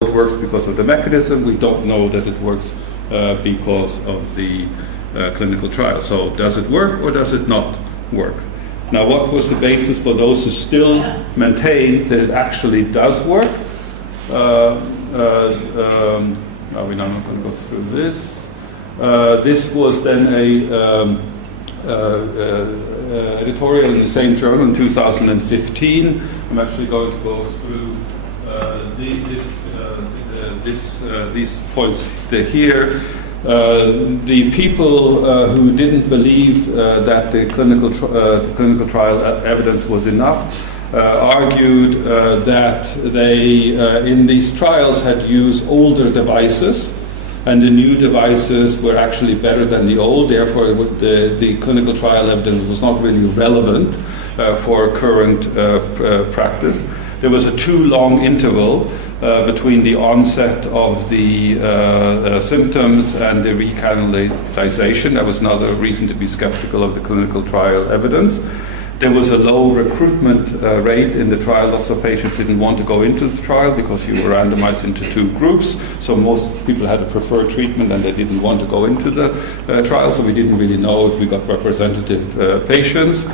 it works because of the mechanism. We don't know that it works because of the clinical trial. So does it work or does it not work? Now, what was the basis for those who still maintain that it actually does work? We're not going to go through this. This was then a editorial in the same journal in 2015. I'm actually going to go through these points here. The people who didn't believe that the clinical trial evidence was enough argued that they, in these trials, had used older devices, and the new devices were actually better than the old. Therefore, the clinical trial evidence was not really relevant for current practice. There was a too long interval between the onset of the symptoms and the recanalization. That was another reason to be skeptical of the clinical trial evidence. There was a low recruitment rate in the trial. Lots of patients didn't want to go into the trial because you were randomized into two groups. So most people had a preferred treatment and they didn't want to go into the trial. So we didn't really know if we got representative patients.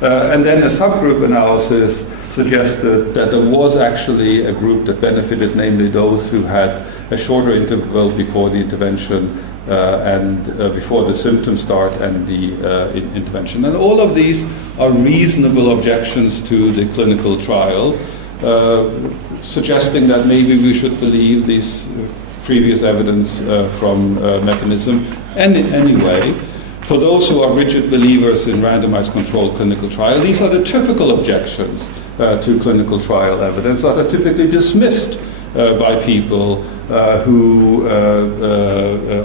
And then a subgroup analysis suggested that there was actually a group that benefited, namely those who had a shorter interval before the intervention and before the symptoms start and the intervention. And all of these are reasonable objections to the clinical trial, suggesting that maybe we should believe these previous evidence from mechanism. And in any way, for those who are rigid believers in randomized controlled clinical trial, these are the typical objections to clinical trial evidence that are typically dismissed by people who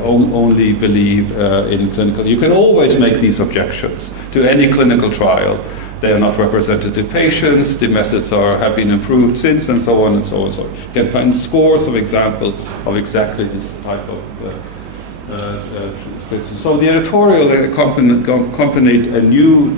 only believe in clinical. You can always make these objections to any clinical trial. They are not representative patients, the methods have been improved since, and so on and so on. So you can find scores of examples of exactly this type of so the editorial accompanied a new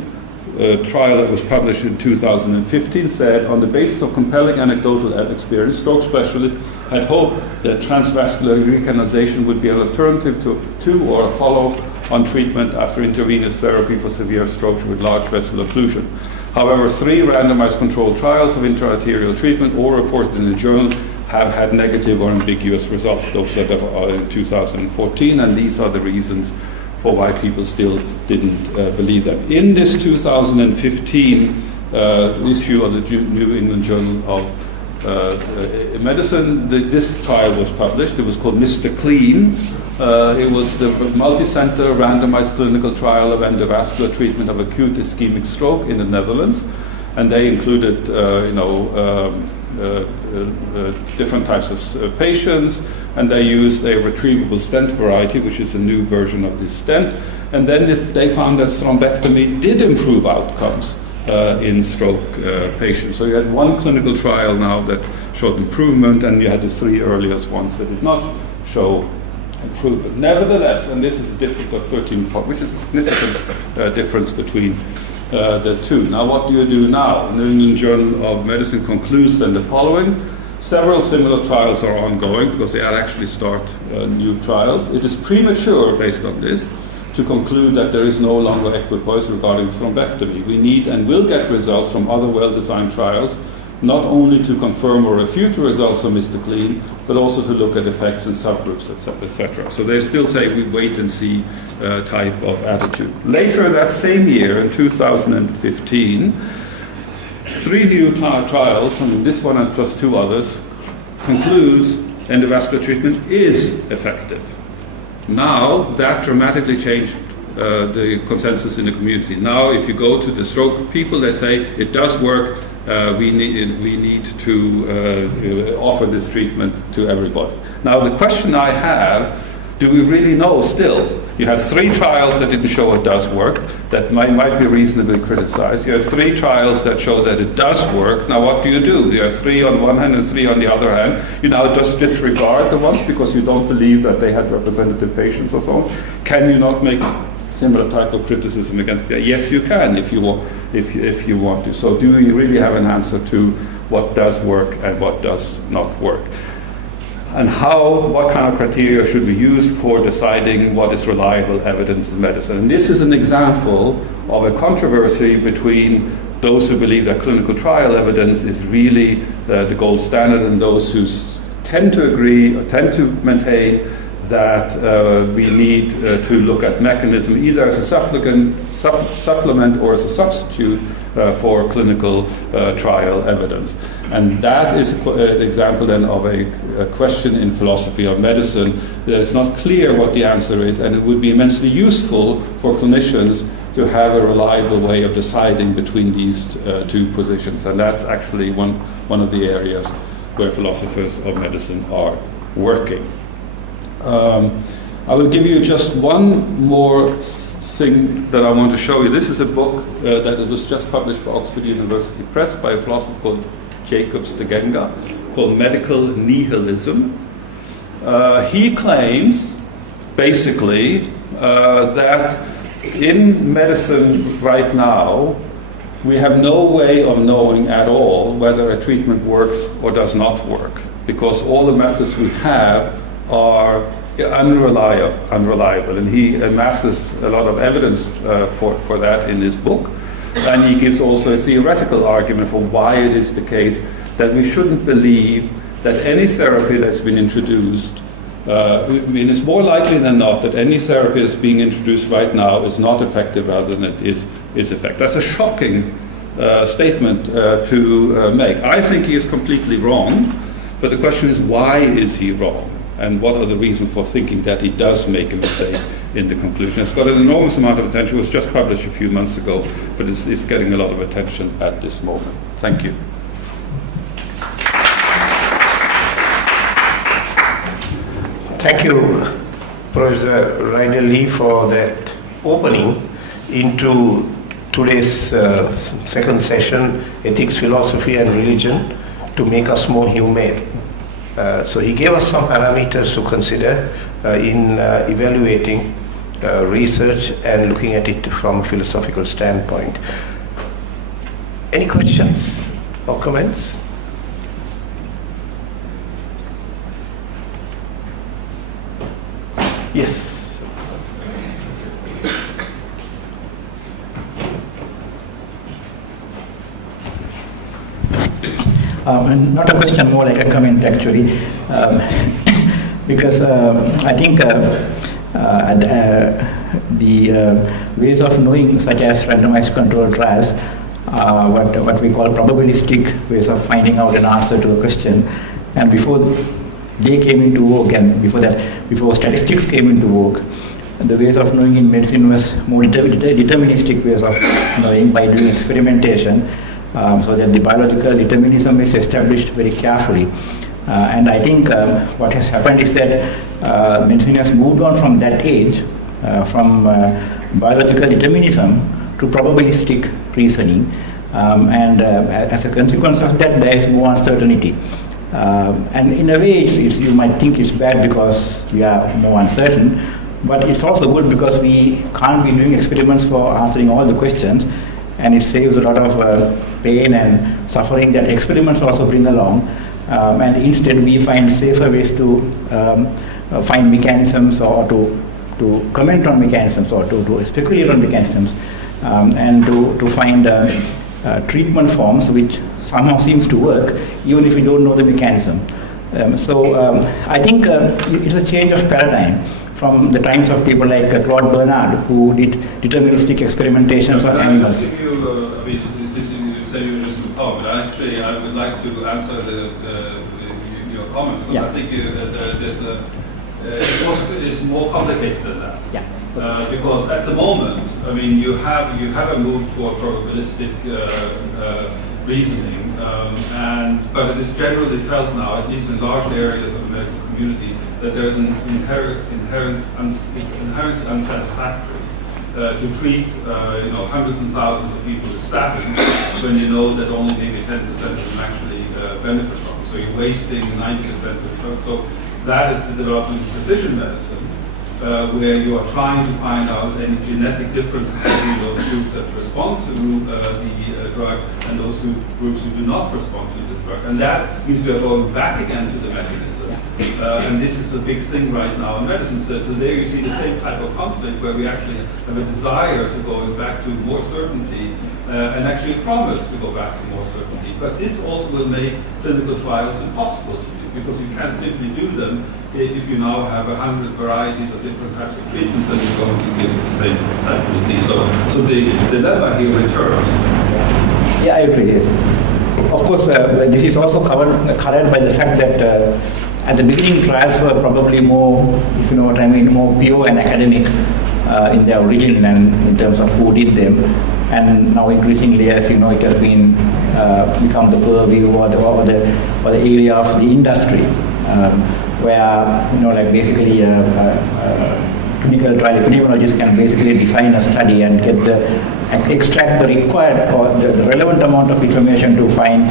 trial that was published in 2015, said, on the basis of compelling anecdotal experience, stroke specialists had hoped that transvascular recanalization would be an alternative to or a follow-on treatment after intravenous therapy for severe stroke with large vessel occlusion. However, 3 randomized controlled trials of intraarterial treatment, all reported in the journal, have had negative or ambiguous results. Those are in 2014, and these are the reasons for why people still didn't believe them. In this 2015 issue of the New England Journal of Medicine, this trial was published. It was called Mr. Clean. It was the multi-center randomized clinical trial of endovascular treatment of acute ischemic stroke in the Netherlands, and they included, different types of patients, and they used a retrievable stent variety, which is a new version of this stent. And then they found that thrombectomy did improve outcomes in stroke patients. So you had one clinical trial now that showed improvement, and you had the 3 earlier ones that did not show improvement. Nevertheless, and this is a difference of 13, which is a significant difference between the two. Now, what do you do now? The New England Journal of Medicine concludes then the following. Several similar trials are ongoing because they actually start new trials. It is premature, based on this, to conclude that there is no longer equipoise regarding thrombectomy. We need and will get results from other well-designed trials, not only to confirm or refute the results of Mr. Clean, but also to look at effects in subgroups, etc., etc. So they still say we wait and see type of attitude. Later that same year, in 2015, 3 new trials, this one and plus 2 others, concludes endovascular treatment is effective. Now that dramatically changed the consensus in the community. Now if you go to the stroke people, they say it does work. We need to offer this treatment to everybody. Now the question I have, do we really know still? You have 3 trials that didn't show it does work, that might be reasonably criticized. You have 3 trials that show that it does work. Now what do? You have 3 on one hand and 3 on the other hand. You now just disregard the ones because you don't believe that they had representative patients or so on. Can you not make similar type of criticism against it? Yes, you can if you want to. So do you really have an answer to what does work and what does not work? and what kind of criteria should we use for deciding what is reliable evidence in medicine. And this is an example of a controversy between those who believe that clinical trial evidence is really the gold standard and those who tend to agree or tend to maintain that we need to look at mechanism either as a supplement or as a substitute for clinical trial evidence. And that is an example then of a question in philosophy of medicine that it's not clear what the answer is, and it would be immensely useful for clinicians to have a reliable way of deciding between these two positions. And that's actually one of the areas where philosophers of medicine are working. I will give you just one more thing that I want to show you. This is a book that was just published by Oxford University Press by a philosopher called Jacobs de Genga, called Medical Nihilism. He claims, basically, that in medicine right now, we have no way of knowing at all whether a treatment works or does not work, because all the methods we have are unreliable. And he amasses a lot of evidence for that in his book. And he gives also a theoretical argument for why it is the case that we shouldn't believe that any therapy that's been introduced, it's more likely than not that any therapy that's being introduced right now is not effective rather than it is effective. That's a shocking statement to make. I think he is completely wrong, but the question is, why is he wrong? And what are the reasons for thinking that he does make a mistake in the conclusion? It's got an enormous amount of attention. It was just published a few months ago, but it's getting a lot of attention at this moment. Thank you. Thank you, Professor Reidar, for that opening into today's second session, Ethics, Philosophy and Religion, to make us more humane. So he gave us some parameters to consider in evaluating research and looking at it from a philosophical standpoint. Any questions or comments? Yes. Not a question, more like a comment actually, because I think the ways of knowing, such as randomized controlled trials, what we call probabilistic ways of finding out an answer to a question, and before they came into vogue, and before statistics came into vogue, the ways of knowing in medicine was more deterministic ways of knowing by doing experimentation. So that the biological determinism is established very carefully. And I think what has happened is that medicine has moved on from that age, from biological determinism to probabilistic reasoning. And as a consequence of that, there is more uncertainty. And in a way, you might think it's bad because we are more uncertain, but it's also good because we can't be doing experiments for answering all the questions, and it saves a lot of pain and suffering that experiments also bring along. And instead we find safer ways to find mechanisms, or to comment on mechanisms, or to speculate on mechanisms, and to find treatment forms which somehow seems to work even if we don't know the mechanism. So I think it's a change of paradigm from the times of people like Claude Bernard, who did deterministic experimentations on animals. If you, you say you're just a comment, actually I would like to answer your comment, because yeah. I think it's more complicated than that. Yeah. Because at the moment, I mean, you have a move toward probabilistic reasoning, but it is generally felt now, at least in large areas of the medical community, that there's an it's inherently unsatisfactory to treat hundreds and thousands of people with statins when you know that only maybe 10% of them actually benefit from it. So you're wasting 90% of the time. So that is the development of precision medicine, where you are trying to find out any genetic differences between those groups that respond to the drug and those groups who do not respond to the drug. And that means we are going back again to the mechanism. And this is the big thing right now in medicine. So there you see the same type of conflict where we actually have a desire to go back to more certainty and actually a promise to go back to more certainty. But this also will make clinical trials impossible to do because you can't simply do them if you now have 100 varieties of different types of treatments and you're going to give the same type of disease. So the dilemma here returns. Yeah, I agree, yes. Of course, this is also covered by the fact that at the beginning trials were probably more, if you know what I mean, more pure and academic in their origin and in terms of who did them. And now increasingly, as you know, it has been become the purview or the area of the industry, where you know, like basically clinical trial epidemiologists can basically design a study and get extract the required or the relevant amount of information to find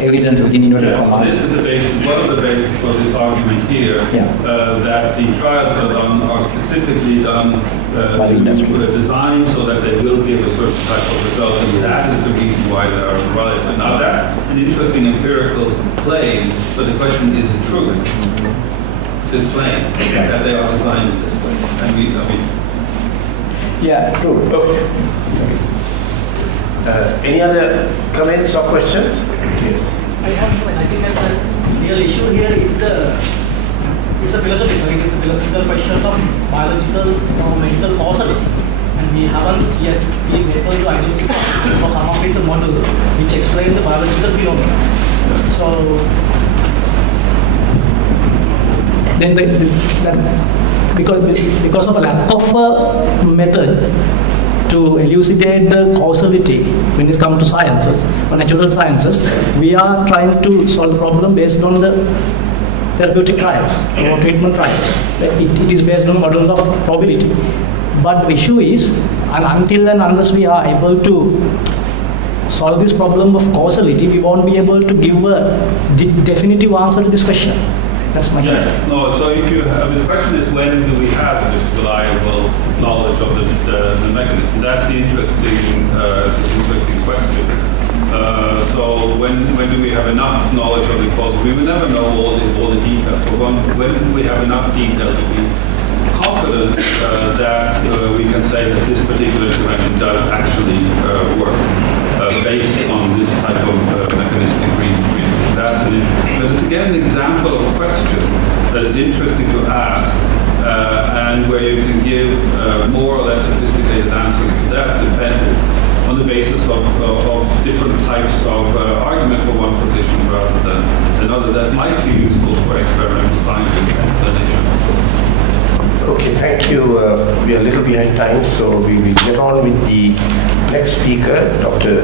evidence within inverted commas. This is the basis, one of the bases for this argument here, that the trials are specifically done designed so that they will give a certain type of result, and that is the reason why they are relevant. Now that's an interesting empirical claim, but the question is it true? This claim that they are designed this way, and yeah, true. Okay. Any other comments or questions? Yes. I think that the real issue here is a philosophical. It is the philosophical question of biological or medical causality, and we haven't yet been able to identify or come up with a model which explains the biological phenomena. So then because of a lack of a method to elucidate the causality when it comes to sciences or natural sciences, we are trying to solve the problem based on the therapeutic trials or treatment trials. It is based on models of probability. But the issue is, until and unless we are able to solve this problem of causality, we won't be able to give a definitive answer to this question. That's my question. Yes. No, so if you have, the question is when do we have this reliable knowledge of the mechanism? That's the interesting question. So when do we have enough knowledge of the cause? We will never know all the details. But when do we have enough detail to be confident that we can say that this particular intervention does actually work based on this type of mechanistic reason? But it's again an example of a question that is interesting to ask and where you can give more or less sophisticated answers to that depending on the basis of different types of argument for one position rather than another that might be useful for experimental scientists and clinicians. Okay, thank you. We are a little behind time, so we will get on with the next speaker, Dr.